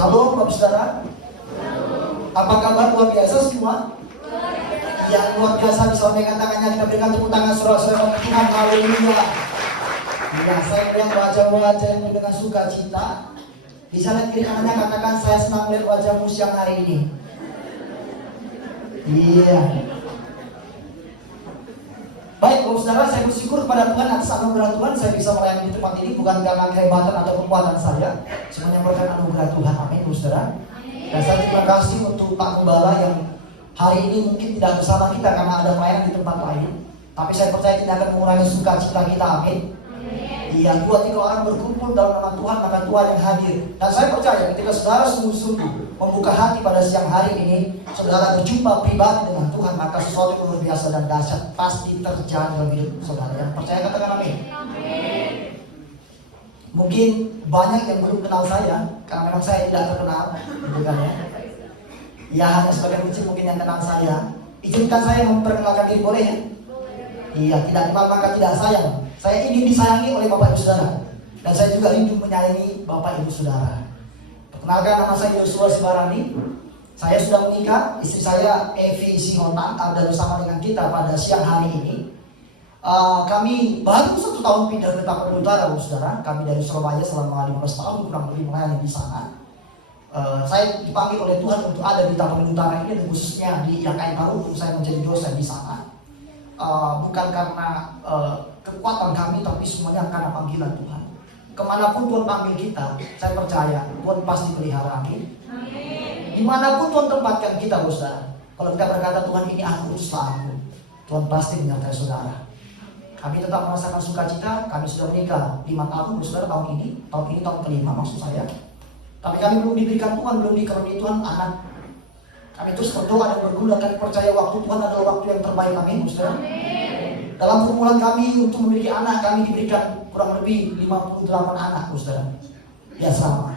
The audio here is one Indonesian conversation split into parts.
Shalom Bapak Saudara. Apa kabar luar biasa semua? Yang luar biasa bisa lambaikan tangannya, kita berikan tepuk tangan saudara-saudara Tuhan. Haleluya. Ya, saya melihat wajah-wajah yang dengan sukacita. Bisa lihat kiri kanannya, katakan saya senang melihat wajahmu siang hari ini. Iya. Baik, Bapak Saudara, saya bersyukur kepada Tuhan atas anugerah Tuhan saya bisa melayani di tempat ini bukan karena kehebatan atau kekuatan saya, semuanya berkat anugerah Tuhan. Amin, Bapak Saudara. Dan saya terima kasih untuk Pak Gembala yang hari ini mungkin tidak bersama kita karena ada pelayanan di tempat lain, tapi saya percaya tidak akan mengurangi sukacita kita. Amin. Iya, 2-3 orang berkumpul dalam nama Tuhan, maka Tuhan yang hadir. Dan saya percaya ketika saudara sungguh-sungguh membuka hati pada siang hari ini, saudara berjumpa pribadi dengan Tuhan, maka sesuatu yang luar biasa dan dahsyat pasti terjadi dalam hidup saudara. Yang percaya katakan amin. Amin. Mungkin banyak yang belum kenal saya, karena memang saya tidak terkenal, gitu kan ya. Ya, hanya sebagian kecil mungkin yang kenal saya. Izinkan saya memperkenalkan diri, boleh ya? Iya, tidak kenal maka tidak sayang. Saya ingin disayangi oleh Bapak Ibu Saudara. Dan saya juga rindu menyayangi Bapak Ibu Saudara. Perkenalkan, nama saya Yosua Sibarani. Saya sudah menikah, istri saya Evi Sihotan ada bersama dengan kita pada siang hari ini. Kami baru 1 tahun pindah ke Tapanuli Utara, Bapak Saudara. Kami dari Surabaya selama 15 tahun kurang lebih melayani di sana. Saya dipanggil oleh Tuhan untuk ada di Tapanuli Utara ini, dan khususnya di Yangkai Baru untuk saya menjadi dosen di sana. Bukan karena kekuatan kami, tapi semuanya karena panggilan Tuhan. Kemanapun Tuhan panggil kita, saya percaya Tuhan pasti pelihara. Amin. Dimanapun Tuhan tempatkan kita, saudara, kalau kita berkata Tuhan ini aku, usahaku, Tuhan pasti menyertai saudara. Kami tetap merasakan sukacita. Kami sudah menikah 5 tahun, saudara, tahun ini tahun kelima maksud saya. Tapi kami belum diberikan Tuhan, belum dikaruniai Tuhan anak. Kami terus berdoa dan bergumul, kami percaya waktu Tuhan adalah waktu yang terbaik. Amin, saudara. Dalam pergumulan kami untuk memiliki anak, kami diberikan kurang lebih 58 anak, saudara. Ya, selama.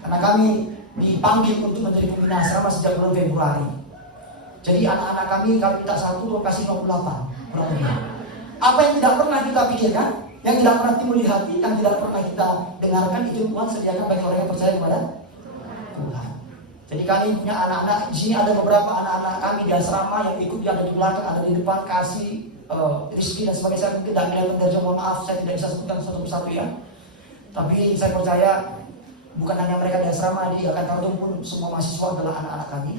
Karena kami dipanggil untuk menjadi pembina asrama sejak bulan Februari. Jadi anak-anak kami minta 1, Tuhan kasih 58 kurang lebih. Apa yang tidak pernah kita pikirkan, yang tidak pernah timbul di hati, yang tidak pernah kita dengarkan, itu Tuhan sediakan bagi orang yang percaya kepada Tuhan. Jadi kami punya anak-anak, di sini ada beberapa anak-anak kami di asrama yang ikut, ada di belakang, ada di depan, kasih, Rizky dan sebagainya. Saya mungkin tidak mengerja, mohon maaf, saya tidak bisa sebutkan satu persatu ya. Tapi saya percaya bukan hanya mereka di asrama, di Akan Tartung pun semua mahasiswa adalah anak-anak kami.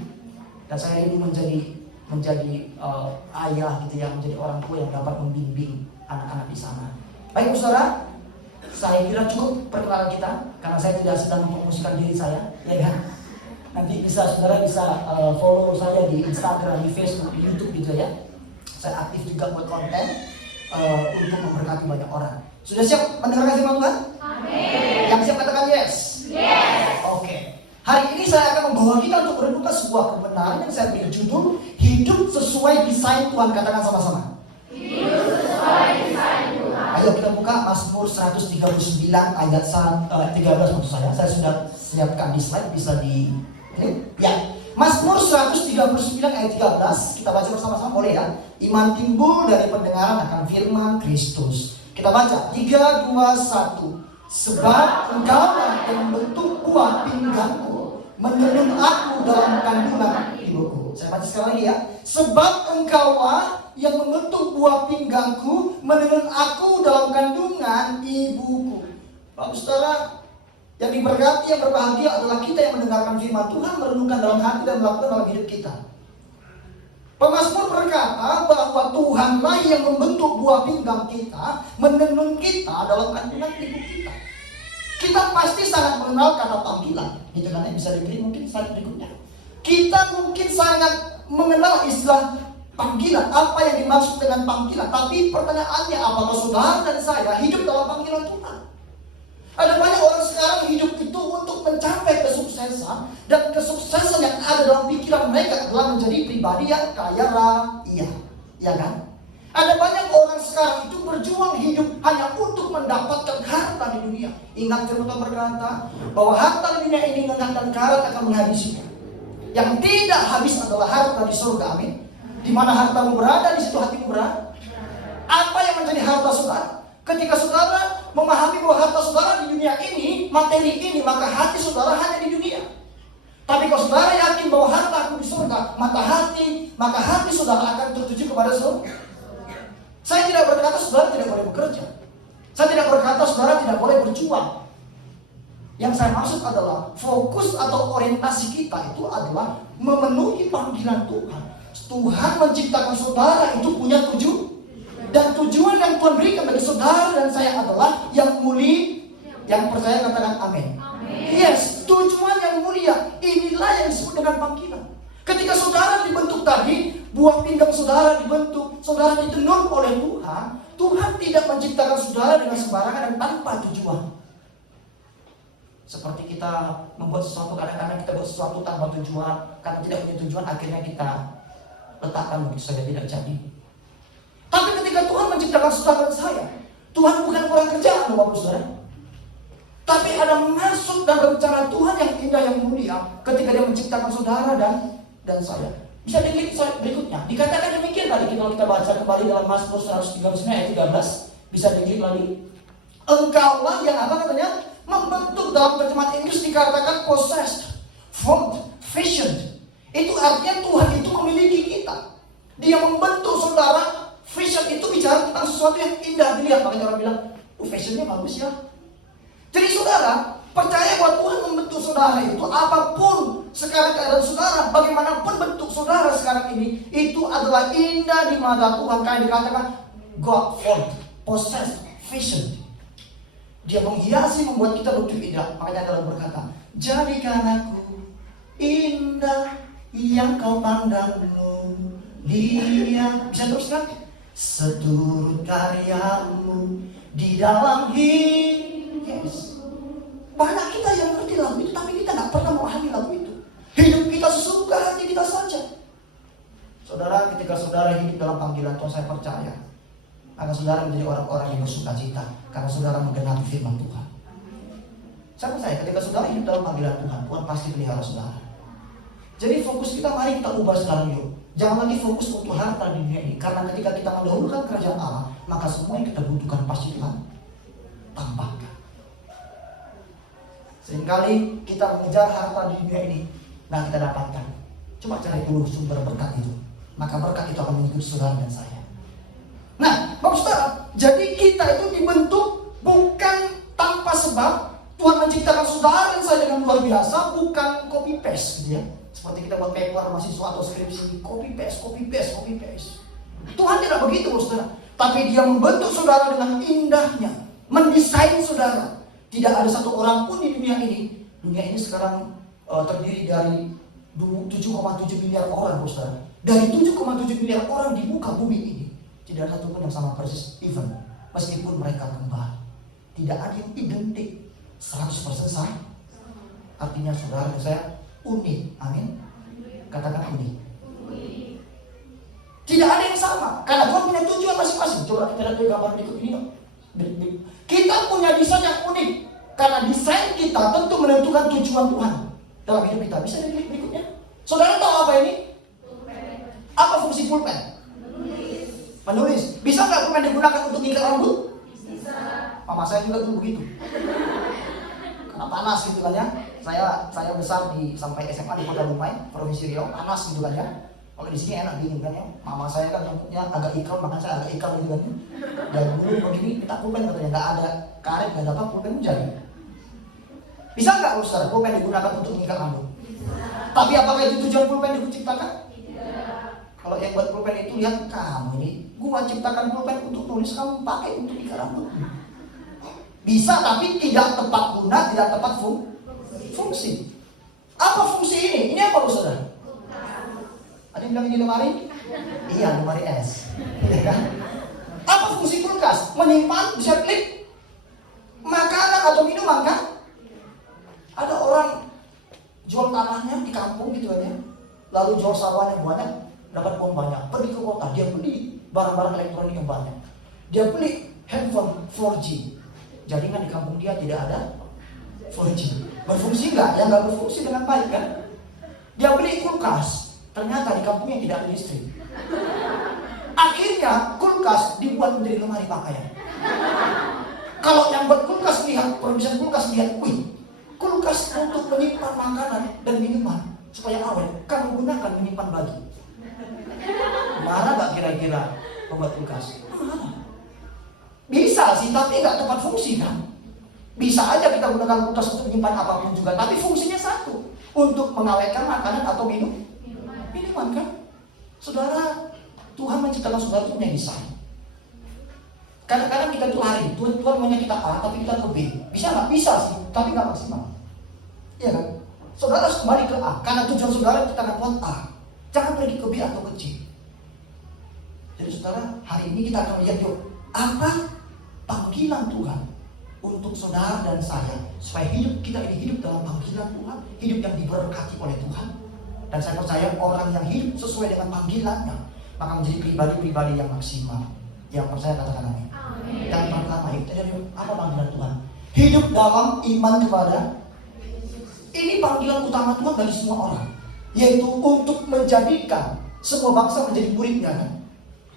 Dan saya ini menjadi ayah gitu ya, menjadi orang tua yang dapat membimbing anak-anak di sana. Baik saudara, saya kira cukup perkenalan kita, karena saya tidak sedang mempromosikan diri saya, ya kan? Nanti saudara bisa follow saya di Instagram, di Facebook, di YouTube gitu ya. Saya aktif juga buat konten untuk memberkati banyak orang. Sudah siap mendengarkan firman Tuhan? Amin. Yang siap katakan yes. Yes. Oke. Hari ini saya akan membawa kita untuk merenungkan sebuah kebenaran yang saya beri judul hidup sesuai desain Tuhan. Katakan sama-sama. Hidup sesuai desain Tuhan. Ayo kita buka Mazmur 139 ayat 13 maksud saya. Saya sudah siapkan di slide, bisa di ya. Mazmur 139 ayat 13, kita baca bersama-sama boleh ya. Iman timbul dari pendengaran akan firman Kristus. Kita baca 3, 2, 1. Sebab engkau yang membentuk buah pinggangku, menenun aku dalam kandungan ibuku. Saya baca sekali lagi ya. Sebab engkau yang membentuk buah pinggangku, menenun aku dalam kandungan ibuku. Bapak saudara, yang diberkati, yang berbahagia adalah kita yang mendengarkan firman Tuhan, merenungkan dalam hati dan melakukan dalam hidup kita. Pemazmur berkata bahwa Tuhanlah yang membentuk buah pinggang kita, menenun kita dalam kandungan ibu kita. Kita pasti sangat mengenal kata panggilan. Itu kan yang bisa diberi mungkin slide berikutnya. Kita mungkin sangat mengenal istilah panggilan, apa yang dimaksud dengan panggilan. Tapi pertanyaannya, apakah saudara dan saya hidup dalam panggilan Tuhan? Ada banyak orang sekarang hidup itu untuk mencapai kesuksesan, dan kesuksesan yang ada dalam pikiran mereka adalah menjadi pribadi yang kaya raya, ya kan? Ada banyak orang sekarang itu berjuang hidup hanya untuk mendapatkan harta di dunia. Ingat firman Tuhan berkata bahwa harta di dunia ini lengkap dan karat akan menghabisinya. Yang tidak habis adalah harta di surga. Amin. Di mana hartamu berada, di situ hatimu berada. Apa yang menjadi harta saudara? Ketika saudara memahami bahwa harta saudara di dunia dunia ini, materi ini, maka hati saudara hanya di dunia. Tapi kalau saudara yakin bahwa hartaku di surga, maka hati saudara akan tertuju kepada surga. Saya tidak berkata saudara tidak boleh bekerja. Saya tidak berkata saudara tidak boleh berjuang. Yang saya maksud adalah fokus atau orientasi kita itu adalah memenuhi panggilan Tuhan. Tuhan menciptakan saudara itu punya tujuan. Dan tujuan yang Tuhan berikan bagi saudara dan saya adalah yang mulia. Yang percaya katakan amin. Yes, tujuan yang mulia. Inilah yang disebut dengan panggilan. Ketika saudara dibentuk tadi, buah pinggang saudara dibentuk, saudara ditenun oleh Tuhan. Tuhan tidak menciptakan saudara dengan sembarangan dan tanpa tujuan. Seperti kita membuat sesuatu, kadang-kadang kita buat sesuatu tanpa tujuan. Karena tidak punya tujuan, akhirnya kita letakkan begitu saja, tidak jadi. Tapi ketika Tuhan menciptakan saudara dan saya, Tuhan bukan orang kerjaan, Bapak Saudara. Tapi ada maksud dan rencana Tuhan yang indah, yang mulia ketika Dia menciptakan saudara dan saya. Bisa dilihat slide berikutnya. Dikatakan demikian tadi kalau kita baca kembali dalam Mazmur 139 ayat 13. Bisa dilihat lagi. Engkaulah yang apa katanya? Membentuk. Dalam terjemahan Inggris dikatakan possessed, formed, fashioned. Itu artinya Tuhan itu memiliki kita. Dia membentuk saudara. Fashion itu bicara tentang sesuatu yang indah dilihat. Makanya orang bilang, fashionnya bagus ya. Jadi saudara, percaya bahwa Tuhan membentuk saudara itu, apapun sekarang keadaan saudara, bagaimanapun bentuk saudara sekarang ini, itu adalah indah di mata Tuhan. Kayak dikatakan, God formed, possessed, fashioned. Dia menghiasi, membuat kita begitu indah. Makanya dalam berkata, jadikan aku indah yang kau pandangmu, dia bisa terus kan? Seturut karyamu di dalam hidup. Yes. Banyak kita yang ngerti lagu itu, tapi kita gak pernah memahami lagu itu. Hidup kita sesuka hati kita saja. Saudara, ketika saudara hidup dalam panggilan Tuhan, saya percaya maka saudara menjadi orang-orang yang bersuka cita karena saudara menggenapi firman Tuhan. Saya percaya ketika saudara hidup dalam panggilan Tuhan, Tuhan pasti pelihara saudara. Jadi fokus kita, mari kita ubah sekarang yuk. Jangan lagi fokus untuk harta di dunia ini. Karena ketika kita mendahulukan kerajaan Allah, maka semua yang kita butuhkan pasti Tuhan tambahkan. Seringkali kita mengejar harta di dunia ini, nah kita dapatkan. Coba cari dulu sumber berkat itu. Maka berkat itu akan mengikuti saudara dan saya. Nah, Bapak Saudara, jadi kita itu dibentuk bukan tanpa sebab. Tuhan menciptakan saudara dan saya dengan luar biasa, bukan copy paste gitu ya. Seperti kita buat paper mahasiswa atau skripsi, copy paste. Tuhan tidak begitu, Saudara. Tapi Dia membentuk saudara dengan indahnya, mendesain saudara. Tidak ada satu orang pun di dunia ini. Dunia ini sekarang terdiri dari 7,7 miliar orang, Saudara. Dari 7,7 miliar orang di muka bumi ini, tidak ada satu pun yang sama persis, even meskipun mereka kembar. Tidak ada yang identik 100% sama. Artinya saudara dan saya unik. Amin. Katakan unik. Tidak ada yang sama, karena Tuhan punya tujuan masing-masing. Coba kita lihat gambar berikut ini. Kita punya desain yang unik, karena desain kita tentu menentukan tujuan Tuhan dalam hidup kita. Bisa dilihat berikutnya. Saudara tahu apa ini? Apa fungsi pulpen? Menulis. Bisa nggak pulpen digunakan untuk ngikat rambut? Bisa. Mama saya juga dulu begitu. Karena panas gitu kan ya. Saya besar sampai SMA di Kota Dumai, Provinsi Riau, panas gitu kan ya. Kalau di sini enak dingin kan ya. Mama saya kan rambutnya agak ikal, makanya saya agak ikal gitu kan. Dan dulu begini minta pulpen katanya, nggak ada karet, nggak ada apa, pulpen jadi. Bisa nggak Ustaz pulpen digunakan untuk mengikat rambut? Tapi apakah itu tujuan pulpen diciptakan? Tidak. Kalau yang buat pulpen itu lihat kamu ini, gua ciptakan pulpen untuk tulis, kamu pakai untuk ikat rambut. Bisa, tapi tidak tepat guna, tidak tepat fungsi. Apa fungsi ini? Ini apa Saudara? Ada yang bilang ini lemari? Iya, lemari es. Apa fungsi kulkas? Menyimpan, bisa klik makanan atau minuman kan? Ada orang jual tanahnya di kampung gitu aja, lalu jual sawahnya banyak, dapat uang banyak. Pergi ke kota, dia beli barang-barang elektronik yang banyak. Dia beli handphone 4G. Jaringan di kampung dia tidak ada 4G. Berfungsi nggak? Ya nggak berfungsi dengan baik kan? Dia beli kulkas, ternyata di kampungnya tidak ada listrik. Akhirnya kulkas dibuat menjadi lemari pakaian. Kalau yang buat kulkas lihat, produsen kulkas lihat, wih, kulkas untuk menyimpan makanan dan minuman supaya awet, kamu gunakan menyimpan baju. Marah gak kira-kira pembuat kulkas? Bisa sih, tapi gak tepat fungsi kan? Bisa aja kita gunakan kulkas untuk menyimpan apapun juga, tapi fungsinya satu, untuk mengawetkan makanan atau minuman kan? Saudara, Tuhan menciptakan saudara itu punya desain. Kadang-kadang kita tuh lari, Tuhan maunya kita A, tapi kita ke B. Bisa nggak? Bisa sih, tapi nggak maksimal. Iya kan? Saudara harus kembali ke A, karena tujuan saudara kita akan buat A. Jangan pergi ke B atau ke C. Jadi saudara, hari ini kita akan lihat yuk, apa panggilan Tuhan untuk saudara dan saya, supaya hidup kita ini hidup dalam panggilan Tuhan, hidup yang diberkati oleh Tuhan. Dan saya percaya orang yang hidup sesuai dengan panggilannya, maka menjadi pribadi-pribadi yang maksimal. Yang percaya katakan amin. Yang pertama itu dari apa panggilan Tuhan? Hidup dalam iman kepada. Ini panggilan utama Tuhan bagi semua orang, yaitu untuk menjadikan semua bangsa menjadi muridnya, kan?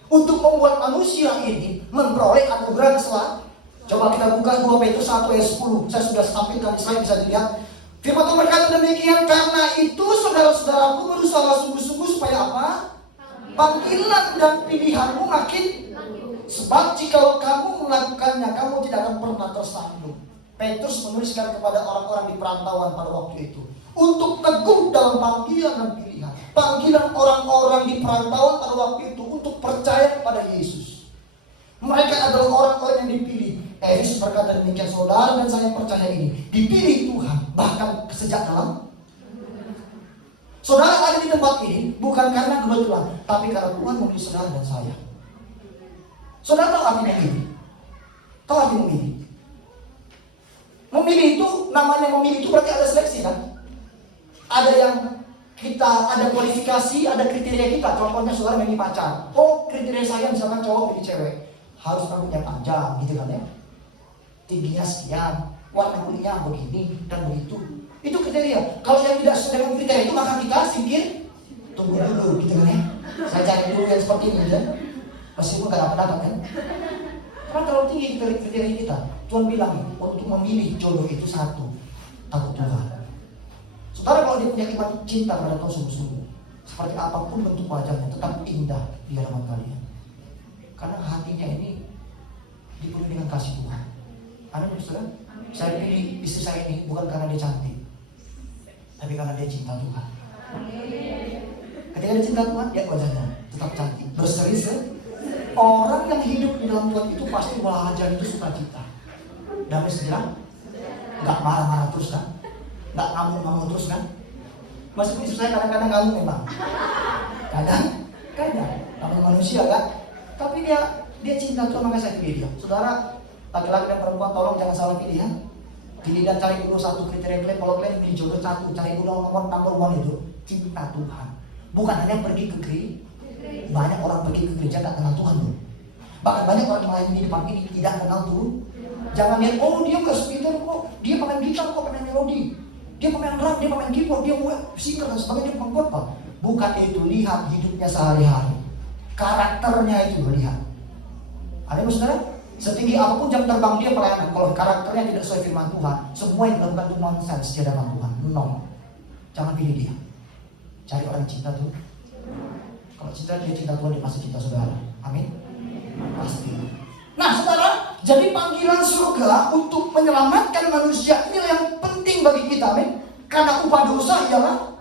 Untuk membuat manusia ini memperoleh anugerah keselamatan. Coba kita buka 2 Petrus 1 ayat 10. Saya sudah sampaikan, saya bisa dilihat. Firman Tuhan berkata demikian, karena itu saudara-saudaraku berusaha sungguh-sungguh supaya apa? Panggilan dan pilihanmu makin. Sebab jika kamu melakukannya, kamu tidak akan pernah tersandung. Petrus menuliskan kepada orang-orang di perantauan pada waktu itu untuk teguh dalam panggilan dan pilihan. Panggilan orang-orang di perantauan pada waktu itu untuk percaya kepada Yesus. Mereka adalah orang-orang yang dipilih. Yesus berkata demikian, saudara dan saya percaya ini dipilih Tuhan, bahkan sejak dalam. Saudara ada di tempat ini bukan karena kebetulan, tapi karena Tuhan memilih saudara dan saya. Saudara tahu arti memilih? Tahu arti memilih? Memilih itu, namanya memilih itu berarti ada seleksi kan? Ada yang kita, ada kualifikasi, ada kriteria kita. Contohnya saudara memilih pacar. Oh, kriteria saya misalkan cowok milih cewek, harus rambutnya panjang gitu kan ya, tingginya sekian, warna kulitnya begini dan begitu. Itu kriteria. Kalau yang tidak sesuai dengan kriteria itu, maka kita singkir, tunggu dulu gitu kan ya. Saya cari dulu yang seperti ini ya. Meskipun gak dapat kan. Karena terlalu tinggi kriteria kita. Tuhan bilang untuk memilih jodoh itu satu, takut Tuhan. Saudara kalau dia punya iman cinta pada Tuhan sungguh-sungguh, seperti apapun bentuk wajahnya tetap indah di hadapan kalian. Karena hatinya ini dipenuhi dengan kasih Tuhan. Amin, saudara. Saya pilih istri saya ini bukan karena dia cantik, tapi karena dia cinta Tuhan. Ketika dia cinta Tuhan, ya wajahnya tetap cantik, berseri-seri. Orang yang hidup di dalam Tuhan itu pasti wajah itu sukacita, damai sejahtera, nggak marah-marah terus kan, nggak ngamuk-ngamuk terus kan. Meskipun istri saya kadang-kadang ngamuk memang, kadang, namanya manusia kan. Tapi dia cinta Tuhan, maka saya pilih dia. Saudara, laki-laki dan perempuan tolong jangan salah pilih ya. Pilih dan cari dulu satu kriteria kalian. Kalau kalian pilih jodoh satu, cari dulu nomor one itu cinta Tuhan. Bukan hanya pergi ke gereja. Banyak orang pergi ke gereja tak kenal Tuhan loh. Bahkan banyak orang yang lain di depan ini tidak kenal Tuhan. Jangan lihat, oh dia nggak speaker kok, dia pemain gitar kok, pemain melodi, dia pemain drum, dia pemain keyboard, dia singer dan sebagainya, dia pengkhotbah. Bukan itu, lihat hidupnya sehari-hari, karakternya itu lihat. Ada saudara? Setinggi apapun jam terbang dia pelayanan, kalau karakternya tidak sesuai firman Tuhan, semua yang dilakukan itu nonsense di hadapan Tuhan. No, jangan pilih dia. Cari orang yang cinta Tuhan. Kalau cinta dia cinta Tuhan, dia pasti cinta saudara. Amin. Pasti. Nah saudara, jadi panggilan surga untuk menyelamatkan manusia inilah yang penting bagi kita. Amin. Karena upah dosa ialah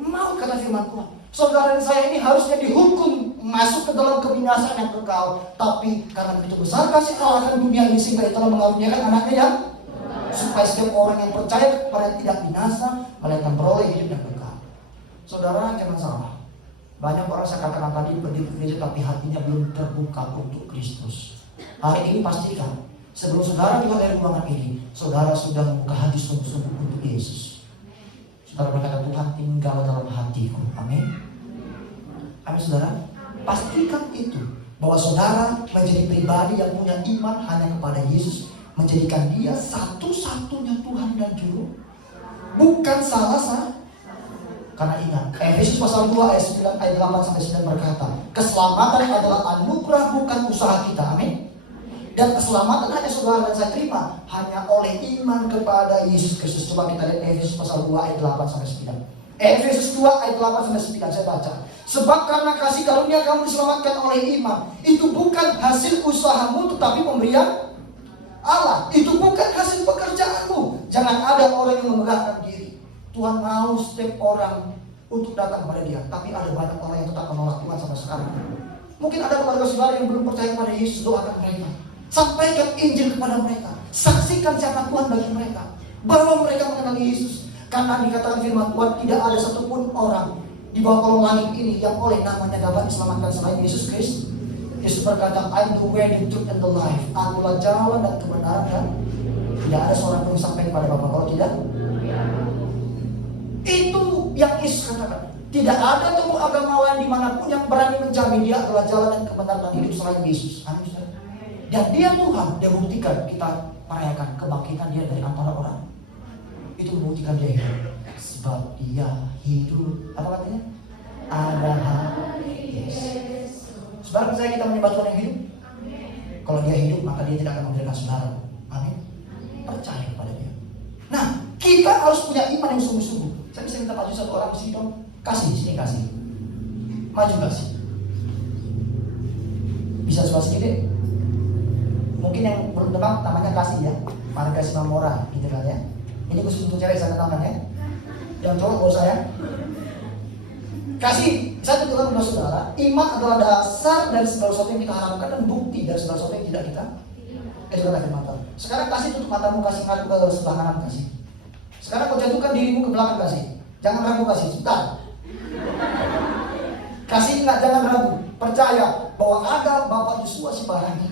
maut, kata firman Tuhan. Saudara dan saya ini harusnya dihukum masuk ke dalam kebinasaan yang kekal, tapi karena begitu besar kasih Allah akan dunia ini sehingga ia telah mengaruniakan anaknya yang supaya setiap orang yang percaya kepada tidak binasa melainkan beroleh hidup yang kekal. Saudara jangan salah, banyak orang saya katakan tadi pergi ke gereja tapi hatinya belum terbuka untuk Kristus. Hari ini pastikan sebelum saudara keluar dari ruangan ini, saudara sudah membuka hati sungguh-sungguh untuk Yesus. Saudara berkata, Tuhan tinggal dalam hatiku. Amin. Amin saudara. Pastikan itu, bahwa saudara menjadi pribadi yang punya iman hanya kepada Yesus, menjadikan dia satu-satunya Tuhan dan Juru, bukan salah. Karena ingat, Efesus pasal 2 ayat 9 ayat 8-9 berkata, keselamatan adalah anugerah bukan usaha kita. Amin. Dan keselamatan hanya saudara dan saya terima hanya oleh iman kepada Yesus Kristus. Coba kita lihat Efesus pasal 2 ayat 8 sampai 9. Efesus 2 ayat 8 sampai 9 saya baca. Sebab karena kasih karunia kamu diselamatkan oleh iman. Itu bukan hasil usahamu tetapi pemberian Allah. Itu bukan hasil pekerjaanmu. Jangan ada orang yang memegahkan diri. Tuhan mau setiap orang untuk datang kepada Dia, tapi ada banyak orang yang tetap menolak Tuhan sampai sekarang. Mungkin ada keluarga saudara yang belum percaya pada Yesus, doakan mereka. Sampaikan Injil kepada mereka. Saksikan siapa Tuhan bagi mereka. Bawa mereka mengenali Yesus. Karena dikatakan firman Tuhan, tidak ada satupun orang di bawah kolong langit ini yang oleh namanya dapat diselamatkan selain Yesus Kristus. Yesus berkata, I am the way, the truth, and the life. Akulah jalan dan kebenaran, dan tidak ada seorang pun sampai kepada Bapa kalau tidak. Itu yang Yesus katakan. Tidak ada tokoh agama lain dimanapun yang berani menjamin dia adalah jalan dan kebenaran dan hidup selain Yesus. Amin. Dan Dia Tuhan, Dia buktikan kita merayakan kebangkitan Dia dari antara orang. Itu membuktikan Dia hidup. Sebab Dia hidup. Apa katanya? Ada hari Yesus. Saudara percaya kita menyembah Tuhan yang hidup? Kalau Dia hidup, maka Dia tidak akan memberikan saudara. Amin. Percaya kepada Dia. Nah, kita harus punya iman yang sungguh-sungguh. Saya bisa minta maju satu orang sini dong. Kasih, sini kasih. Maju kasih. Bisa suara sedikit? Mungkin yang belum tebak namanya kasih ya. Marga Simamora gitu kan ya. Ini khusus untuk cewek saya namanya. Yang cowok gak usah ya. Kasih, saya tunjukkan kepada saudara, iman adalah dasar dari segala sesuatu yang kita harapkan dan bukti dari segala sesuatu yang tidak kita. Itu kata mata. Sekarang kasih tutup matamu, kasih ngaduk ke sebelah kanan kasih. Sekarang kau jatuhkan dirimu ke belakang kasih. Jangan ragu kasih, sebentar. Kasih ingat, jangan ragu. Percaya bahwa ada Bapak Yosua Sibarani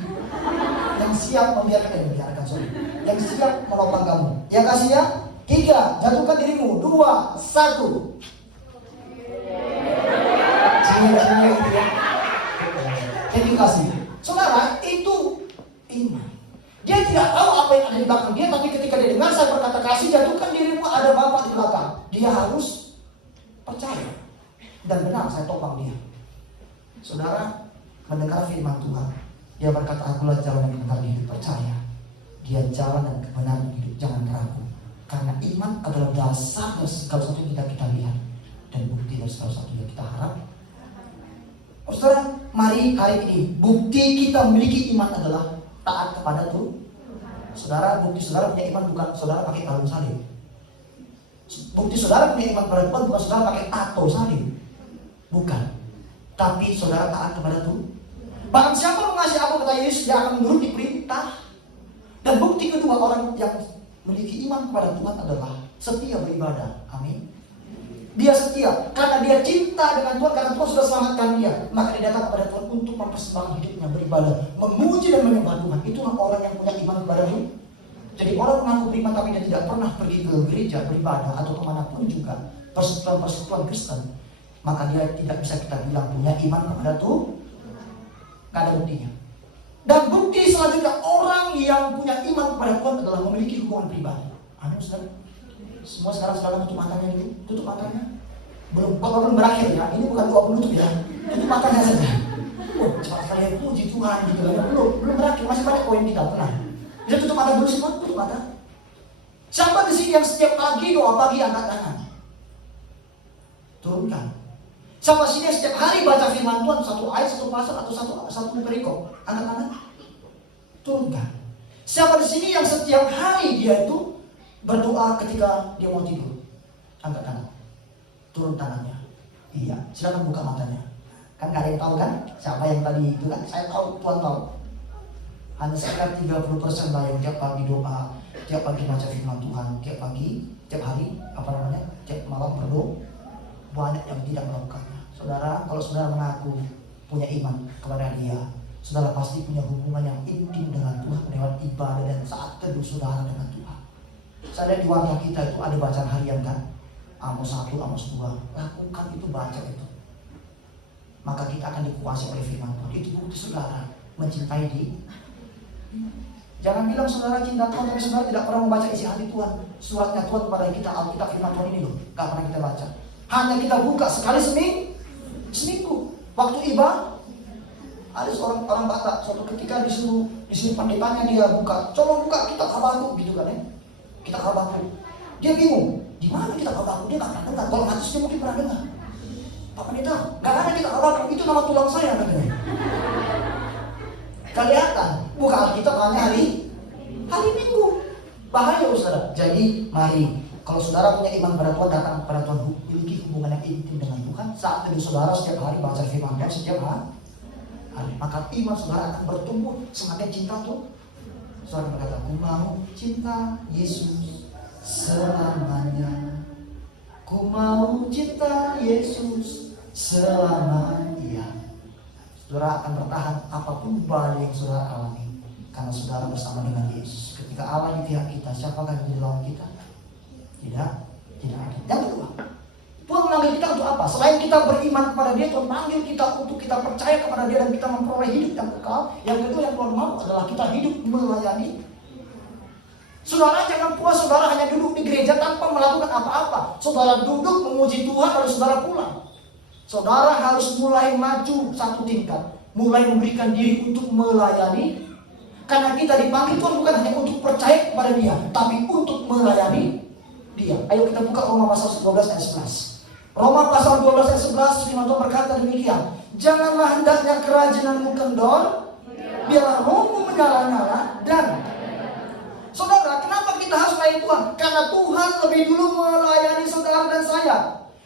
yang siap membiarkan sorry. Yang siap menopang kamu. Ya kasih ya. 3, jatuhkan dirimu. 2, 1. Sini gitu ya. Yang dikasih. Saudara, itu iman. Dia tidak tahu apa yang ada di belakang dia, tapi ketika dia dengar saya berkata kasih, jatuhkan dirimu, ada Bapa di belakang. Dia harus percaya. Dan benar, saya topang dia. Saudara, mendengar firman Tuhan. Dia berkata, akulah jalan yang benar hidup. Percaya. Dia jalan dan kebenaran hidup. Jangan ragu. Karena iman adalah dasar dari segala sesuatu yang kita lihat. Dan bukti dari segala sesuatu yang kita harap. Saudara, mari hari ini bukti kita memiliki iman adalah taat kepada Tuhan. Saudara, bukti saudara punya iman bukan saudara pakai kalung salib. Bukti saudara punya iman kepada Tuhan bukan saudara pakai tato salib. Bukan. Tapi saudara taat kepada Tuhan. Bahkan siapa mengasihi aku kata Yesus, dia akan menuruti perintah. Dan bukti kedua orang yang memiliki iman kepada Tuhan adalah setia beribadah. Amin. Dia setia karena dia cinta dengan Tuhan, karena Tuhan sudah selamatkan dia. Maka dia datang kepada Tuhan untuk mempersembahkan hidupnya beribadah, memuji dan menyembah Tuhan. Itulah orang yang punya iman kepada Tuhan. Jadi orang mengaku beriman tapi dia tidak pernah pergi ke gereja beribadah atau kemanapun juga persekutuan Kristen, maka dia tidak bisa kita bilang punya iman kepada Tuhan. Gak ada buktinya. Dan bukti selanjutnya orang yang punya iman kepada Tuhan adalah memiliki hubungan pribadi. Amin, saudara. Semua sekarang tutup matanya dulu, tutup matanya. Belum berakhir ya. Ini bukan doa penutup ya. Tutup matanya saja. Oh, cepat sekali ya, puji Tuhan gitu ya. Belum berakhir, masih banyak poin kita tenang. Bisa tutup mata dulu semua, tutup mata. Siapa di sini yang setiap pagi doa pagi angkat tangan? Turunkan. Siapa sini yang setiap hari baca firman Tuhan, satu ayat, satu pasal atau satu perikop? Angkat tangan. Turunkan. Siapa di sini yang setiap hari dia itu berdoa ketika dia mau tidur? Angkat tangan. Turun tangannya. Iya, silakan buka matanya. Kan gak ada yang tahu kan? Siapa yang tadi itu kan? Saya tahu, Tuhan tahu. Hanya sekitar 30% lah yang tiap pagi doa, tiap pagi baca firman Tuhan, tiap pagi, tiap hari, tiap malam berdoa. Banyak yang tidak melakukannya. Saudara, kalau saudara mengaku punya iman kepada Dia, saudara pasti punya hubungan yang intim dengan Tuhan lewat ibadah dan saat teduh saudara dengan Tuhan. Saya di warga kita itu ada bacaan harian kan? Amos 1, Amos 2. Lakukan itu, baca itu. Maka kita akan dikuasai oleh firman Tuhan. Itu bukti saudara mencintai Dia. Jangan bilang saudara cinta Tuhan tapi saudara tidak pernah membaca isi hati Tuhan. Suratnya Tuhan kepada kita, Alkitab firman Tuhan ini loh, gak pernah kita baca. Hanya kita buka sekali seminggu. Waktu ibadah Ada seorang orang Batak, suatu ketika disuruh pandetanya dia buka, coba buka kitab Habakuk gitu kan ya. Kitab Habakuk. Dia bingung, di mana kitab Habakuk? Dia nggak pernah dengar. Kalau ngatusnya mungkin pernah dengar. Pak Pendeta, nggak ada kitab Habakuk, itu nama tulang saya katanya. Kelihatan, buka Alkitab hanya hari Minggu. Bahaya saudara. Jadi mari, kalau saudara punya iman pada Tuhan, datang kepada Tuhan, miliki hubungan yang intim dengan Tuhan. Saat teduh saudara setiap hari baca firman Tuhan setiap hari, maka iman saudara akan bertumbuh semakin cinta tuh. Saudara berkata, aku mau cinta Yesus selamanya. Ku mau cinta Yesus selamanya. Saudara akan bertahan apapun badai yang saudara alami, karena saudara bersama dengan Yesus. Ketika Allah di pihak kita, siapakah yang di lawan kita? Tidak ada. Yang kedua, Tuhan memanggil kita untuk apa? Selain kita beriman kepada Dia, Tuhan manggil kita untuk kita percaya kepada Dia dan kita memperoleh hidup yang kekal. Yang kedua yang Tuhan mau adalah kita hidup melayani. Saudara jangan puas saudara hanya duduk di gereja tanpa melakukan apa-apa. Saudara duduk memuji Tuhan lalu saudara pulang. Saudara harus mulai maju satu tingkat, mulai memberikan diri untuk melayani. Karena kita dipanggil Tuhan bukan hanya untuk percaya kepada Dia, tapi untuk melayani Dia. Ayo kita buka Roma pasal 12 ayat 11. Roma pasal 12 ayat 11, firman Tuhan berkata demikian. Janganlah hendaknya kerajinanmu kendor, biarlah rohmu menyala-nyala. Dan saudara, kenapa kita harus melayani Tuhan? Karena Tuhan lebih dulu melayani saudara dan saya.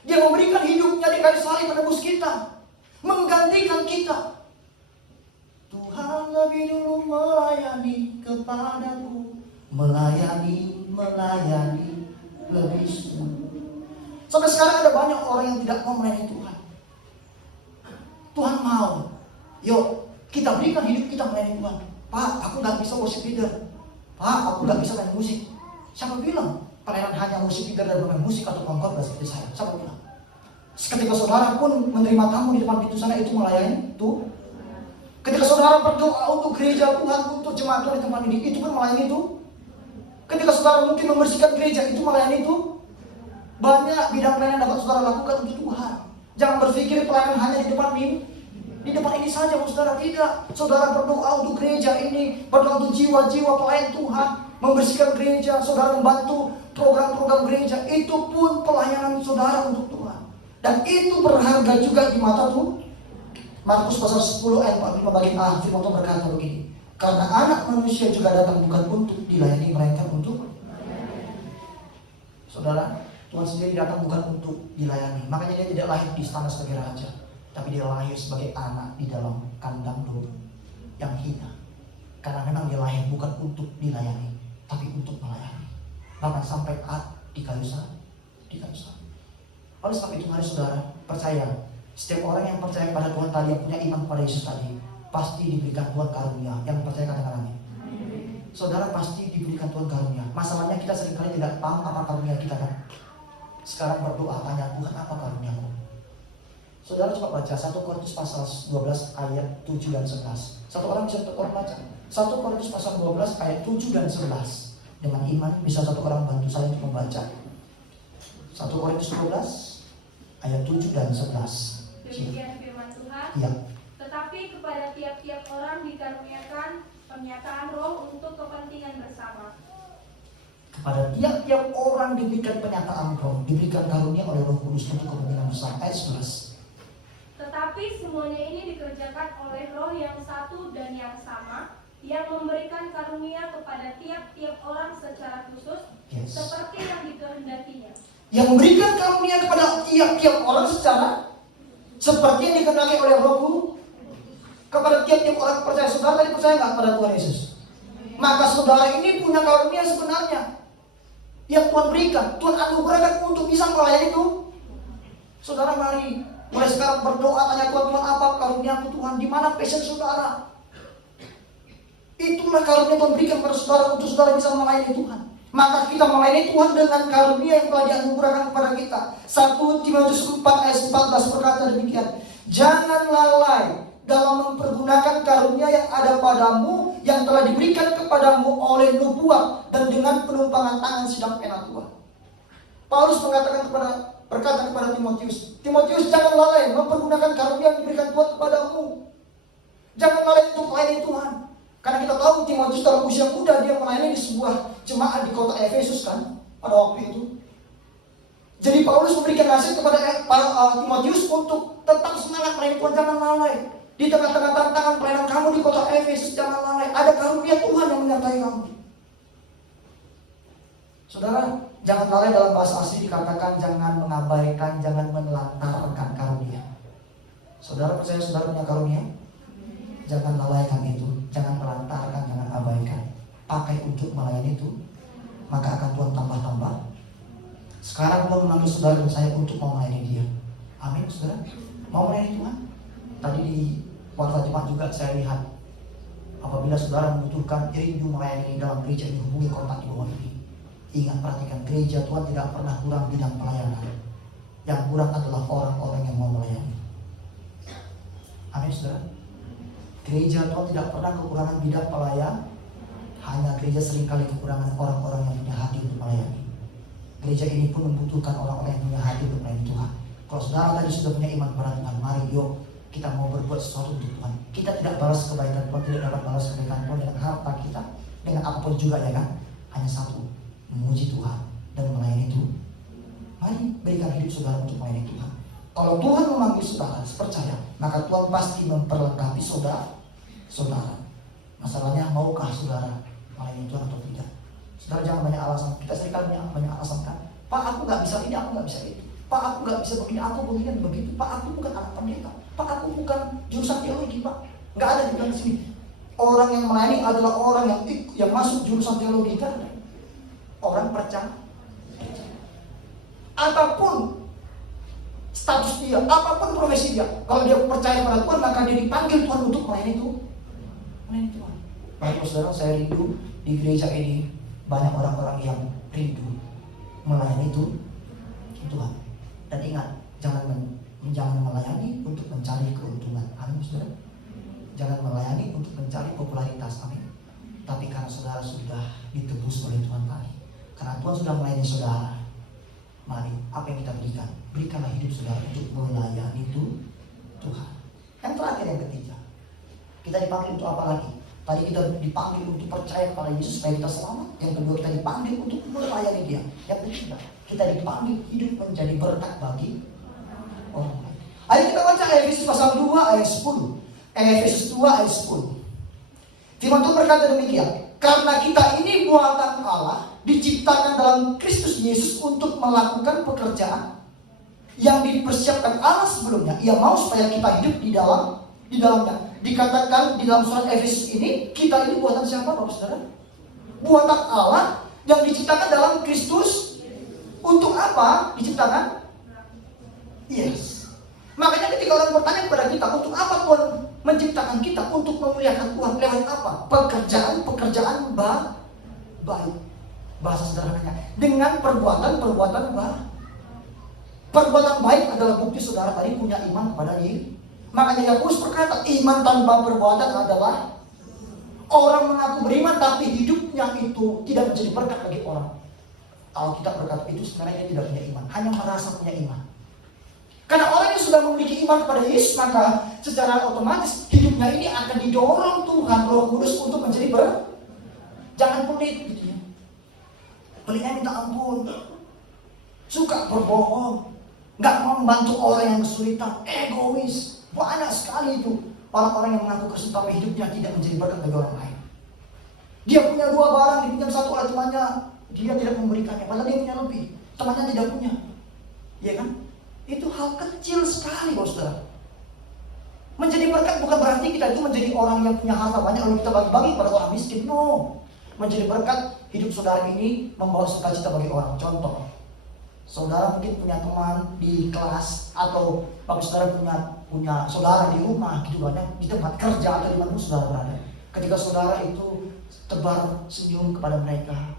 Dia memberikan hidupnya di kayu salib menebus kita, menggantikan kita. Tuhan lebih dulu melayani kepadaku, melayani lebih dulu. Sampai sekarang ada banyak orang yang tidak mau melayani Tuhan. Tuhan mau, yuk kita berikan hidup kita melayani Tuhan. Pak, aku gak bisa worship leader. Pak, aku gak bisa main musik. Siapa bilang pelayanan hanya worship leader dan main musik atau pengkhotbah seperti saya? Siapa bilang? Ketika saudara pun menerima tamu di depan pintu sana, itu melayani tuh. Ketika saudara berdoa untuk gereja Tuhan, untuk jemaat Tuhan di tempat ini, itu pun melayani tuh. Ketika saudara mungkin membersihkan gereja, itu melayani tuh. Banyak bidang pelayanan yang dapat saudara lakukan untuk Tuhan. Jangan berpikir pelayanan hanya di depan ini saja, saudara. Tidak. Saudara berdoa untuk gereja ini, berdoa untuk jiwa-jiwa pelayan Tuhan, membersihkan gereja, saudara membantu program-program gereja, itu pun pelayanan saudara untuk Tuhan. Dan itu berharga juga di mata Tuhan. Markus pasal 10 ayat 45 bagian A, firman Tuhan berkata begini. Karena anak manusia juga datang bukan untuk dilayani, melainkan untuk. Saudara, Tuhan sendiri datang bukan untuk dilayani. Makanya dia tidak lahir di istana sebagai raja, tapi dia lahir sebagai anak di dalam kandang domba yang hina. Karena memang dia lahir bukan untuk dilayani, tapi untuk melayani. Bahkan sampai di kayu salib. Oleh sebab itu mari saudara percaya, setiap orang yang percaya kepada Tuhan tadi, yang punya iman kepada Yesus tadi, pasti diberikan Tuhan karunia. Yang percaya katakan amin. Saudara pasti diberikan Tuhan karunia. Masalahnya kita seringkali tidak paham apa karunia kita kan. Sekarang berdoa, tanya Tuhan, apa karuniamu? Saudara coba baca 1 Korintus pasal 12 ayat 7 dan 11. Satu orang bisa satu orang baca 1 Korintus pasal 12 ayat 7 dan 11. Dengan iman bisa satu orang bantu saya untuk membaca 1 Korintus 12 ayat 7 dan 11. Demikian firman Tuhan. Ya. Tetapi kepada tiap-tiap orang dikaruniakan pernyataan roh untuk kepentingan bersama. Kepada tiap-tiap orang diberikan pernyataan roh, diberikan karunia oleh Roh Kudus untuk kepentingan bersama. Ayat 11. Tetapi semuanya ini dikerjakan oleh roh yang satu dan yang sama, yang memberikan karunia kepada tiap-tiap orang secara khusus, seperti yang dikehendakinya. Yang memberikan karunia kepada tiap-tiap orang secara seperti yang dikehendaki oleh Roh kepada tiap-tiap orang percaya. Saudara tadi percaya nggak kepada Tuhan Yesus? Maka saudara ini punya karunia sebenarnya yang Tuhan berikan, Tuhan anugerahkan untuk bisa melayani itu. Saudara mari mulai sekarang berdoa, tanya Tuhan, Tuhan apa karuniamu Tuhan? Di mana passion saudara? Itulah karunia Tuhan berikan kepada saudara untuk saudara bisa melayani Tuhan. Maka kita melayani Tuhan dengan karunia yang telah dianugerahkan kepada kita. 1 Timotius 4 ayat 14 berkata demikian. Jangan lalai dalam mempergunakan karunia yang ada padamu, yang telah diberikan kepadamu oleh nubuat dan dengan penumpangan tangan sidang pena Tuhan. Paulus berkata kepada Timotius, Timotius jangan lalai mempergunakan karunia yang diberikan Tuhan kepadamu. Jangan lalai untuk melayani Tuhan. Karena kita tahu Timotius dalam usia muda dia melayani di sebuah jemaat di kota Efesus kan pada waktu itu. Jadi Paulus memberikan nasihat kepada Timotius untuk tetap semangat melayani Tuhan, jangan lalai. Di tengah-tengah tantangan pelayanan kamu di kota Efesus, jangan lalai. Ada karunia Tuhan yang menyertai kamu. Saudara, jangan lalai. Dalam bahasa asli dikatakan jangan mengabaikan, jangan menelantarkan karunia. Saudara percaya saudara punya karunia? Jangan lalaikan itu, jangan melantarkan, jangan abaikan. Pakai untuk melayani itu, maka akan Tuhan tambah-tambah. Sekarang Tuhan memanggil saudara dan saya untuk mau melayani Dia. Amin, saudara. Mau melayani Tuhan? Tadi di waktu Jumat juga saya lihat, apabila saudara membutuhkan rindu melayani dalam gereja ini, hubungi kontak di bawah ini. Ingat, perhatikan, gereja Tuhan tidak pernah kurang bidang pelayanan. Yang kurang adalah orang-orang yang mau melayani. Amin, saudara. Gereja Tuhan tidak pernah kekurangan bidang pelayan. Hanya gereja seringkali kekurangan orang-orang yang punya hati untuk melayani. Gereja ini pun membutuhkan orang-orang yang punya hati untuk melayani Tuhan. Kalau saudara tadi sudah punya iman kepada Tuhan, mari yuk kita mau berbuat sesuatu untuk Tuhan. Kita tidak balas kebaikan Tuhan, tidak dapat balas kebaikan Tuhan dengan harta kita, dengan apapun juga, ya kan? Hanya satu, memuji Tuhan dan melayani Tuhan. Mari berikan hidup saudara untuk melayani Tuhan. Kalau Tuhan memanggil saudara, percaya, maka Tuhan pasti memperlengkapi saudara. Masalahnya, maukah saudara melayani Tuhan atau tidak? Saudara jangan banyak alasan. Kita seringkali banyak alasan kan. Pak, aku nggak bisa ini, aku nggak bisa itu. Pak, aku nggak bisa begini, aku begini dan begitu. Pak, aku bukan anak pendeta. Pak, aku bukan jurusan teologi, Pak. Nggak ada di dalam sini. Orang yang melayani adalah orang yang masuk jurusan teologi kan. Orang percaya. Apapun status dia, apapun profesi dia, kalau dia percaya pada Tuhan, maka dia dipanggil Tuhan untuk melayani Tuhan. Baik saudara, saya rindu di gereja ini banyak orang-orang yang rindu melayani Tuhan. Dan ingat, jangan melayani untuk mencari keuntungan. Amin, saudara. Jangan melayani untuk mencari popularitas. Amin. Tapi karena saudara sudah ditebus oleh Tuhan tadi, karena Tuhan sudah melayani saudara, mari apa yang kita berikan, berikanlah hidup saudara untuk melayani Tuhan. Yang terakhir, yang ketiga, kita dipanggil untuk apa lagi? Tadi kita dipanggil untuk percaya kepada Yesus supaya kita selamat. Yang kedua, kita dipanggil untuk melayani Dia. Yang ketiga, kita dipanggil hidup menjadi berkat bagi orang lain. Ayo kita baca Efesus pasal 2 ayat 10. Efesus 2 ayat 10. Firman Tuhan berkata demikian, karena kita ini buatan Allah, diciptakan dalam Kristus Yesus untuk melakukan pekerjaan yang dipersiapkan Allah sebelumnya. Ia mau supaya kita hidup di dalamnya. Dikatakan di dalam surat Efesus ini, kita ini buatan siapa, Bapak Saudara? Buatan Allah yang diciptakan dalam Kristus. Untuk apa diciptakan? Yes. Makanya ketika orang bertanya kepada kita, untuk apa Tuhan menciptakan kita? Untuk memuliakan Tuhan. Lewat apa? Pekerjaan baik. Bahasa sederhananya, dengan perbuatan baik. Perbuatan baik adalah bukti saudara tadi punya iman kepada Dia. Makanya Yakobus berkata, iman tanpa perbuatan adalah orang mengaku beriman tapi hidupnya itu tidak menjadi berkat bagi orang. Kalau kita berkata itu sebenarnya dia tidak punya iman, hanya merasa punya iman. Karena orang yang sudah memiliki iman kepada Yesus, maka secara otomatis hidupnya ini akan didorong Tuhan Roh Kudus untuk menjadi jangan pelit gitu ya. Pelitnya minta ampun, suka berbohong, nggak mau membantu orang yang kesulitan, egois. Banyak sekali itu orang-orang yang mengaku Kristen tapi hidupnya tidak menjadi berkat bagi orang lain. Dia punya 2 barang, dipinjam 1 oleh temannya, dia tidak memberikannya, padahal dia punya lebih, temannya tidak punya. Iya kan? Itu hal kecil sekali, saudara. Menjadi berkat bukan berarti kita itu menjadi orang yang punya harta banyak lalu kita bagi-bagi pada orang miskin. No. Menjadi berkat, hidup saudara ini membawa sukacita bagi orang. Contoh, saudara mungkin punya teman di kelas, atau bagi saudara punya saudara di rumah gitu banyak, di tempat kerja atau di mana saudara berada. Ketika saudara itu tebar senyum kepada mereka,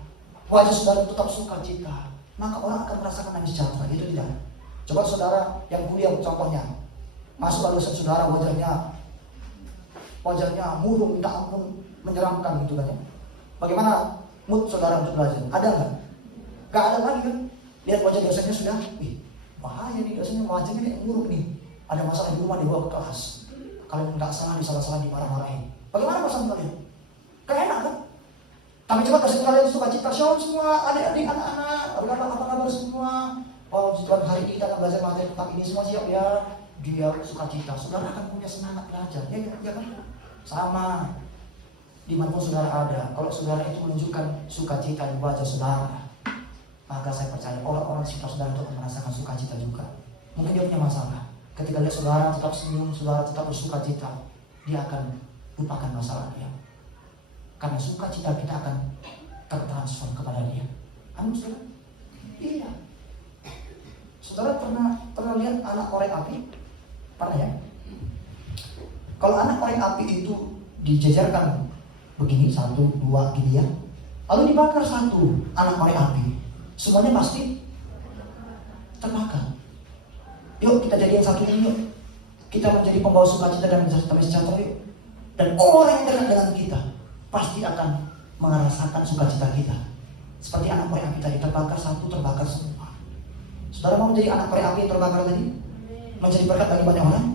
wajah saudara tetap sukacita, maka orang akan merasakan nangis sejahtera. Itu tidak. Coba saudara yang kuliah contohnya, masuk lulusan saudara wajahnya murung, minta ampun, menyeramkan gitu kan ya. Bagaimana mood saudara untuk belajar? Ada nggak? Nggak ada lagi kan? Lihat wajah dosennya sudah, bahaya nih dosennya, wajahnya nih murung nih. Ada masalah di rumah, dibawa ke kelas. kalian nggak salah disalah-salah dimarah-marahin. Bagaimana perasaan kalian? Kan enak kan? Tapi coba kasih kalian sukacita, shalom semua, adik-adik, anak-anak, apa kabar semua? Oh, Tuhan hari ini kita akan belajar materi tentang ini, semua siap ya? Dia sukacita, saudara akan punya semangat belajar, ya kan? Sama, dimanapun saudara ada, kalau saudara itu menunjukkan sukacita di wajah saudara, maka saya percaya orang-orang sekitar saudara itu akan merasakan sukacita juga. Mungkin dia punya masalah, ketika lihat saudara tetap senyum, saudara tetap bersukacita, dia akan lupakan masalahnya. Karena sukacita kita akan tertransfer kepada dia. Amin, saudara? Iya. Saudara pernah lihat anak korek api? Pernah ya? Kalau anak korek api itu dijejerkan begini, 1, 2 gini ya, lalu dibakar satu anak korek api, semuanya pasti terbakar. Yuk kita jadi yang satu ini yuk. Kita menjadi pembawa sukacita dan damai sejahtera yuk. Dan orang yang dekat dengan kita pasti akan merasakan sukacita kita. Seperti anak korek api tadi, terbakar satu, terbakar semua. Saudara mau menjadi anak korek api yang terbakar tadi? Menjadi berkat bagi banyak orang?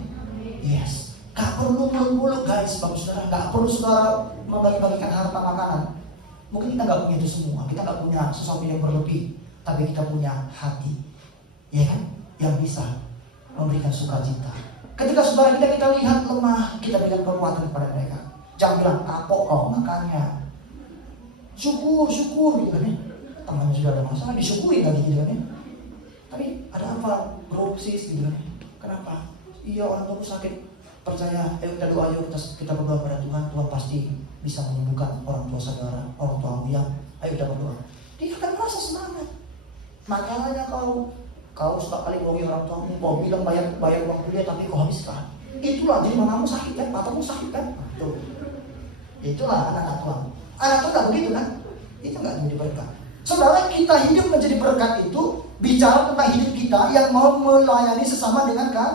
Yes. Gak perlu muluk-muluk guys, bagus saudara. Gak perlu saudara membagi-bagikan harta makanan. Mungkin kita gak punya itu semua. Kita gak punya sesuatu yang berlebih. Tapi kita punya hati, ya kan? Yang bisa memberikan sukacita. Ketika saudara kita lihat lemah, kita berikan kekuatan kepada mereka. Jangan bilang kapok kau makannya. Syukur gitu kan ya. Temannya sudah ada masalah, disyukuri lagi gitu kan ya. Tapi ada apa? Beropsis gitu kan ya. Kenapa? Iya, orang tua sakit. Percaya, ayo kita doa, ayo kita berdoa pada Tuhan. Tuhan pasti bisa menyembuhkan orang tua saudara, orang tua yang. Ayo kita berdoa. Dia akan merasa semangat. Makanya kau suka kali bohongi orang tua, kau bilang bayar uang kuliah tapi kau habiskan. Itulah, jadi mamamu sakit kan, papamu sakit kan. Tuh. Itulah anak-anak Tuhan. Anak Tuhan gak begitu kan? Itu gak menjadi berkat. Saudara, kita hidup menjadi berkat itu bicara tentang hidup kita yang mau melayani sesama dengan kan?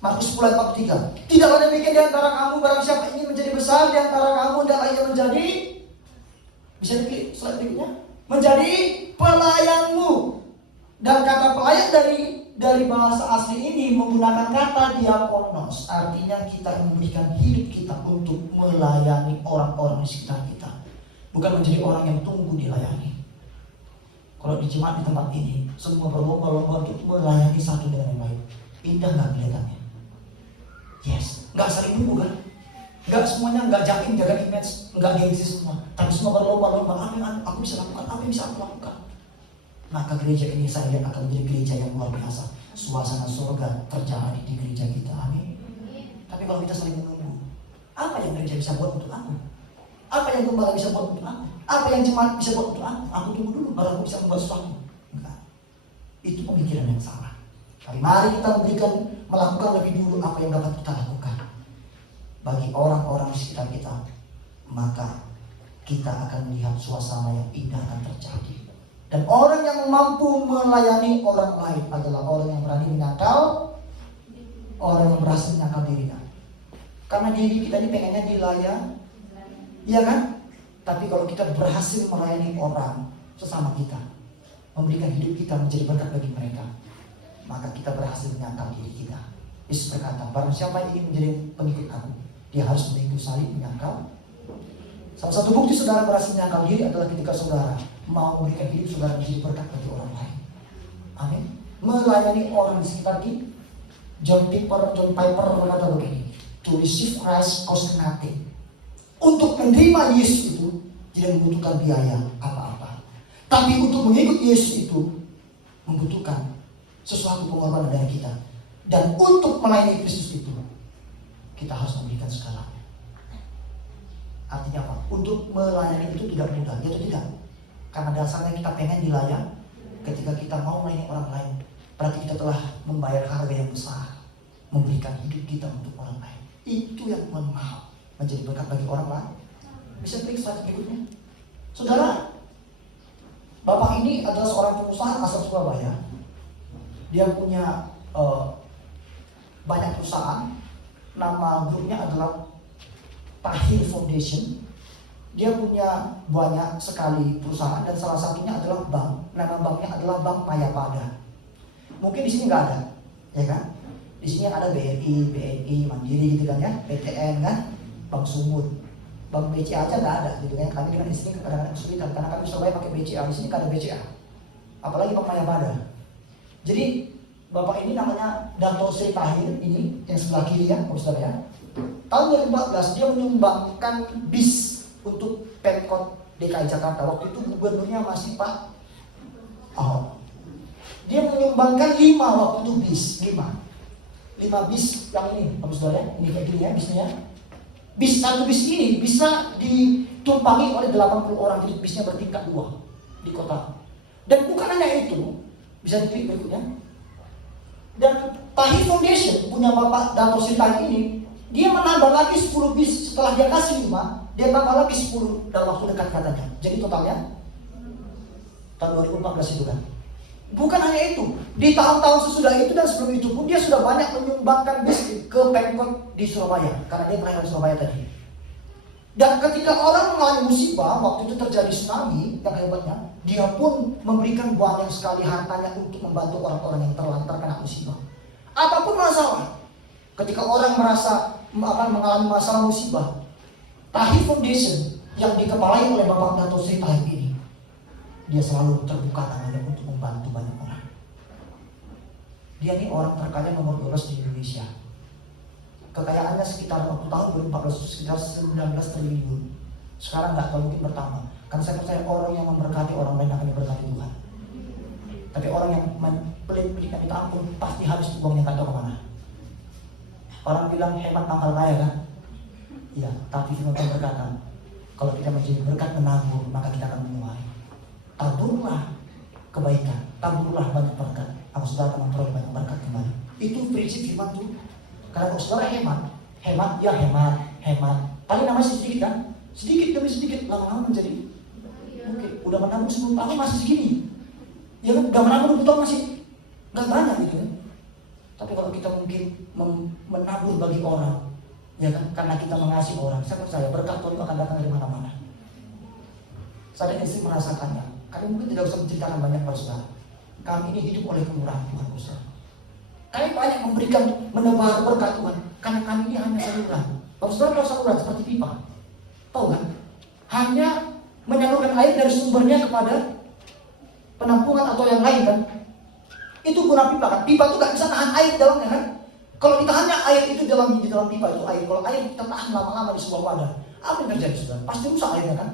Markus 10:43. Tidak ada demikian di antara kamu, barang siapa ingin menjadi besar di antara kamu dan ia menjadi, bisa diklik slide berikutnya, menjadi pelayanmu. Dan kata pelayan dari bahasa asli ini menggunakan kata diakonos, artinya kita memberikan hidup kita untuk melayani orang-orang di sekitar kita, bukan menjadi orang yang tunggu dilayani. Kalau di jemaat di tempat ini semua berlomba-lomba untuk melayani satu dengan yang lain. Indah nggak kelihatannya? Yes, nggak saling nunggu kan? Nggak semuanya, nggak jaga image, nggak gengsi semua. Tapi semua berlomba-lomba, apa yang aku bisa lakukan, apa yang bisa aku lakukan. Maka gereja ini saya lihat akan menjadi gereja yang luar biasa. Suasana surga terjadi di gereja kita, amin. Tapi kalau kita saling menunggu, apa yang gereja bisa buat untuk aku? Apa yang gembala bisa buat untuk aku? Apa yang jemaat bisa buat untuk aku? Aku tunggu dulu baru aku bisa membuat sesuatu. Enggak. Itu pemikiran yang salah. Tapi mari kita melakukan lebih dulu apa yang dapat kita lakukan bagi orang-orang di sekitar kita. Maka kita akan melihat suasana yang indah akan terjadi. Dan orang yang mampu melayani orang lain adalah orang yang berani menyangkal, orang yang berhasil menyangkal dirinya. Karena diri kita ini pengennya dilayani, iya kan? Tapi kalau kita berhasil melayani orang sesama kita, memberikan hidup kita menjadi berkat bagi mereka, maka kita berhasil menyangkal diri kita. Yesus berkata, barang siapa yang ingin menjadi pengikut aku, dia harus memikul salib, menyangkal. Salah satu bukti saudara berhasil menyangkal diri adalah ketika saudara mau memberikan hidup saudara menjadi berkat bagi orang lain. Amin. Melayani orang di sekitar kita. John Piper berkata begini, to receive Christ costs nothing. Untuk menerima Yesus itu tidak membutuhkan biaya apa-apa. Tapi untuk mengikut Yesus itu membutuhkan sesuatu pengorbanan dari kita. Dan untuk melayani Kristus itu kita harus memberikan segalanya. Artinya apa? Untuk melayani itu tidak mudah, ya tidak. Karena dasarnya kita pengen dilayani. Ketika kita mau melayani orang lain, berarti kita telah membayar harga yang besar, memberikan hidup kita untuk orang lain. Itu yang mahal, menjadi berkat bagi orang lain. Bisa klik slide berikutnya. Saudara, bapak ini adalah seorang pengusaha asal Surabaya. Dia punya banyak perusahaan. Nama grupnya adalah Tahir Foundation. Dia punya banyak sekali perusahaan dan salah satunya adalah bank. Nama banknya adalah Bank Mayapada. Mungkin di sini nggak ada, ya kan? Di sini yang ada BRI, BNI, Mandiri gitu kan ya, PTN kan, Bank Sumut, Bank BCA aja nggak ada gitu kan. Kami dengan istri kadang-kadang kesulitan karena kami Surabaya pakai BCA, di sini nggak ada BCA, apalagi Bank Mayabada. Jadi bapak ini namanya Dato Sri Tahir ini yang sebelah kiri ya, saudara ya. Tahun 2014 dia menyumbangkan bis untuk Pemkot DKI Jakarta. Waktu itu gubernurnya masih Pak Ahok. Dia menyumbangkan 5 waktu itu bis, 5 bis yang ini, saudara, ini kayak gini ya bisnya. Satu bis ini bisa ditumpangi oleh 80 orang, jadi bisnya bertingkat 2 di kota. Dan bukan hanya itu, bisa diklik berikutnya. Dan Tahir Foundation punya Bapak Dato Sri Tahir ini, dia menambah lagi 10 bis setelah dia kasih 5, dia tambah lagi 10 dalam waktu dekat katanya. Jadi totalnya tahun 2014 itu kan. Bukan hanya itu, di tahun-tahun sesudah itu dan sebelum itu pun dia sudah banyak menyumbangkan bis ke Pemkot di Surabaya karena dia pernah di Surabaya tadi. Dan ketika orang mengalami musibah, waktu itu terjadi tsunami yang hebatnya, dia pun memberikan banyak sekali hartanya untuk membantu orang-orang yang terlantar kena musibah. Apapun masalah, ketika orang merasa akan mengalami masalah musibah, Tahir Foundation yang dikepalai oleh Bapak Dato Sri Tahir ini, dia selalu terbuka tangannya untuk membantu banyak orang. Dia ini orang terkaya nomor 12 di Indonesia. Kekayaannya sekitar waktu tahun 2014 sekitar 19 triliun. Sekarang nggak tahu, mungkin bertambah. Karena saya percaya orang yang memberkati orang lain akan diberkati Tuhan. Tapi orang yang pelit-pelitkan minta ampun pasti habis uangnya, nggak tahu kemana. Orang bilang hemat pangkal kaya kan? Iya, tapi firman Tuhan berkata, kalau kita menjadi berkat menabur, maka kita akan menuai. Taburlah kebaikan, taburlah banyak berkat, maka saudara akan memperoleh banyak berkat kembali. Itu prinsip firman Tuhan. Karena kalau saudara hemat, ya hemat. Paling namanya sedikit kan? Sedikit demi sedikit, lama-lama menjadi mungkin. Udah menabung 10 tahun masih segini. Ya kan, udah menabung 20 tahun masih nggak banyak gitu ya. Tapi kalau kita mungkin menabur bagi orang, ya kan, karena kita mengasihi orang, saya percaya berkat Tuhan akan datang dari mana-mana. Saya dan istri merasakannya. Kami mungkin tidak usah menceritakan banyak pada saudara. Kami ini hidup oleh kemurahan Tuhan, saudara. Kami banyak memberikan, menebar berkat Tuhan, karena kami ini hanya saluran. Kalau saudara tahu saluran seperti pipa, tahu kan? Hanya menyalurkan air dari sumbernya kepada penampungan atau yang lain kan? Itu guna pipa kan? Pipa itu gak bisa nahan air di dalamnya kan? Kalau ditahannya air itu di dalam pipa itu air. Kalau air kita tahan lama-lama di sebuah wadah, apa yang terjadi saudara? Pasti rusak airnya kan?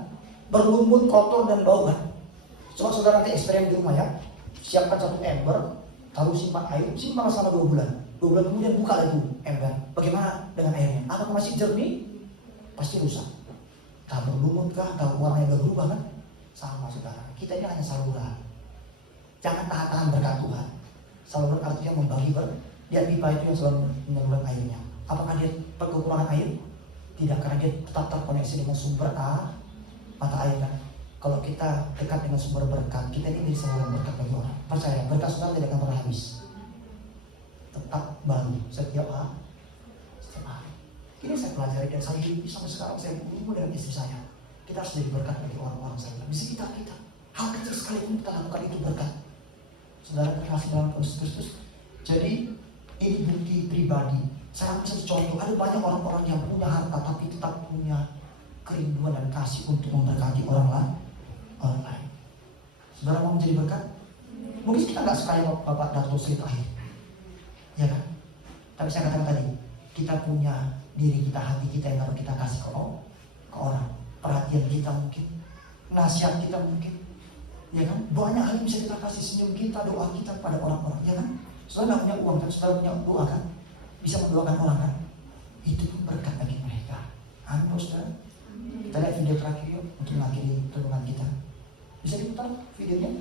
Berlumut, kotor dan bau kan? Coba saudara nanti eksperimen di rumah ya. Siapkan 1 ember, taruh simpan air, simpan selama 2 bulan. 2 bulan kemudian buka lagi ember. Bagaimana dengan airnya? Apakah masih jernih? Pasti rusak. Tak berlumut kah? Tak warnanya udah berubah kan? Sama saudara. Kita ini hanya saluran. Jangan tahan-tahan berkat Tuhan. Saluran artinya membagi dia pipa itu yang selalu menyalurkan airnya. Apakah dia kekurangan air? Tidak, karena dia tetap terkoneksi dengan sumber mata air kan. Kalau kita dekat dengan sumber berkat, kita ini bisa saluran berkat bagi orang. Percaya, berkat saudara tidak akan pernah habis. Tetap baru setiap hari. Ini saya pelajari dan saya hidup sampai sekarang. Saya bergumul dengan istri saya. Kita harus jadi berkat bagi orang-orang saya. Bisa kita hal kecil sekalipun kita lakukan itu berkat. Saudara terkasih dalam Kristus. Jadi ini bukti pribadi. Saya bisa contoh, ada banyak orang-orang yang punya harta tapi tetap punya kerinduan dan kasih untuk memberkati orang lain. Saudara mau menjadi berkat? Mungkin kita nggak sekaya Bapak Dato Sri Tahir, ya kan? Tapi saya katakan tadi, kita punya diri kita, hati kita yang dapat kita kasih ke orang. Perhatian kita mungkin, nasihat kita mungkin, ya kan? Banyak hal yang bisa kita kasih, senyum kita, doa kita kepada orang-orang, ya kan? Saudara nggak punya uang, tapi saudara punya doa kan? Bisa mendoakan orang kan? Itu pun berkat bagi mereka. Amin, saudara. Kita lihat video terakhir yuk untuk mengakhiri renungan kita. Bisa diputar videonya?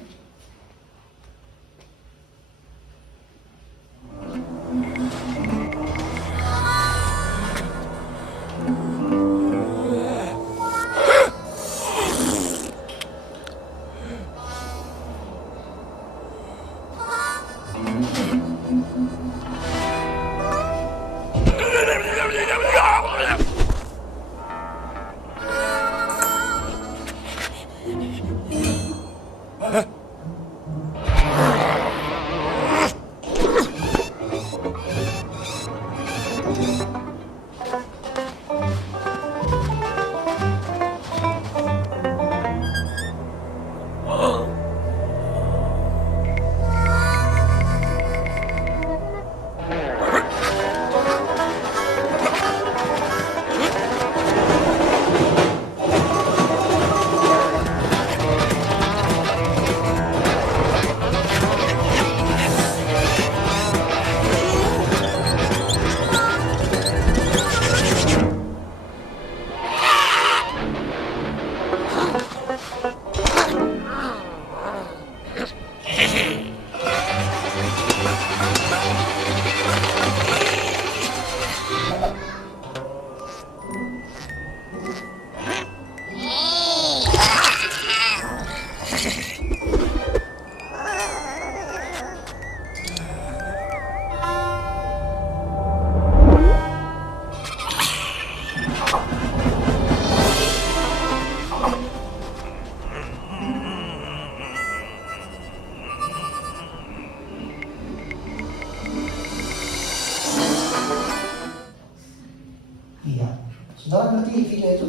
Saudara ngerti video itu?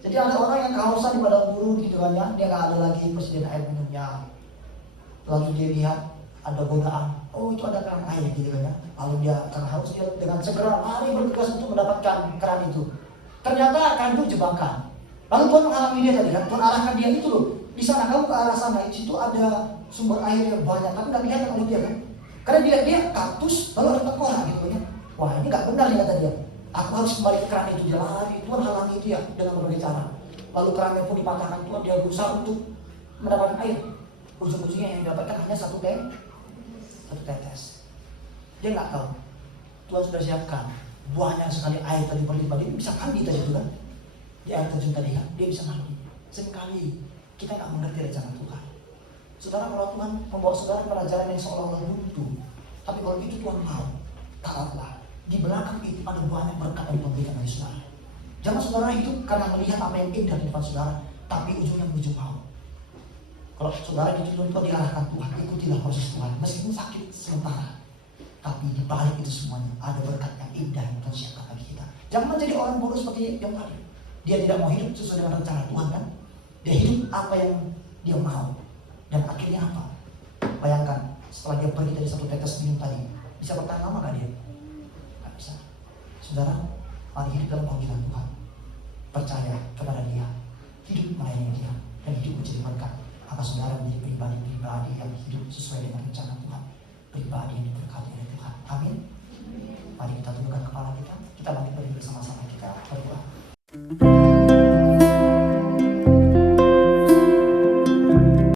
Jadi ada orang yang kehausan di padang gurun gitu kan ya, dia nggak ada lagi persediaan air minumnya. Lalu dia lihat ada godaan, oh itu ada keran air gitu kan ya. Lalu dia karena haus, dia dengan segera lari bergegas untuk mendapatkan keran itu. Ternyata keran itu jebakan. Lalu Tuhan menghalangi dia tadi kan, Tuhan arahkan dia itu loh. Di sana kamu ke arah sana, di situ ada sumber air yang banyak, tapi nggak kelihatan oleh dia kan. Karena dia kaktus, lalu ada tengkorak gitu kan. Wah ini nggak benar ya kata dia. Aku harus kembali ke keran itu, dia lari. Tuhan halangi dia dengan berbagai cara. Lalu kerannya pun dipatahkan Tuhan, dia berusaha untuk mendapatkan air. Ujung-ujungnya yang didapatkan hanya satu tetes. Dia nggak tahu. Tuhan sudah siapkan banyak sekali air tadi berlimpah. Dia bisa mandi tadi itu kan. Di air terjun tadi kan, dia bisa mandi. Seringkali kita nggak mengerti rencana Tuhan. Saudara, kalau Tuhan membawa saudara pada jalan yang seolah-olah buntu, tapi kalau itu Tuhan mau, taatlah. Di belakang itu ada banyak berkat yang diberikan oleh saudara. Jangan saudara itu karena melihat apa yang indah di depan saudara, tapi ujungnya menuju maut. Kalau saudara dituntut diarahkan Tuhan, ikutilah proses Tuhan, meskipun sakit sementara. Tapi di balik itu semuanya ada berkat yang indah yang Tuhan siapkan bagi kita. Jangan menjadi orang bodoh seperti yang tadi. Dia tidak mau hidup sesuai dengan rencana Tuhan kan? Dia hidup apa yang dia mau. Dan akhirnya apa? Bayangkan, setelah dia pergi dari satu tetes minum tadi, bisa bertahan lama gak dia? Gak bisa. Saudara, mari hidup dalam panggilan Tuhan. Percaya kepada dia, hidup melayani dia, dan hidup menjadi berkat. Maka saudara menjadi pribadi yang hidup sesuai dengan rencana Tuhan, pribadi yang diberkati oleh Tuhan. Amin. Mari kita tundukkan kepala kita bangkit berdiri bersama-sama.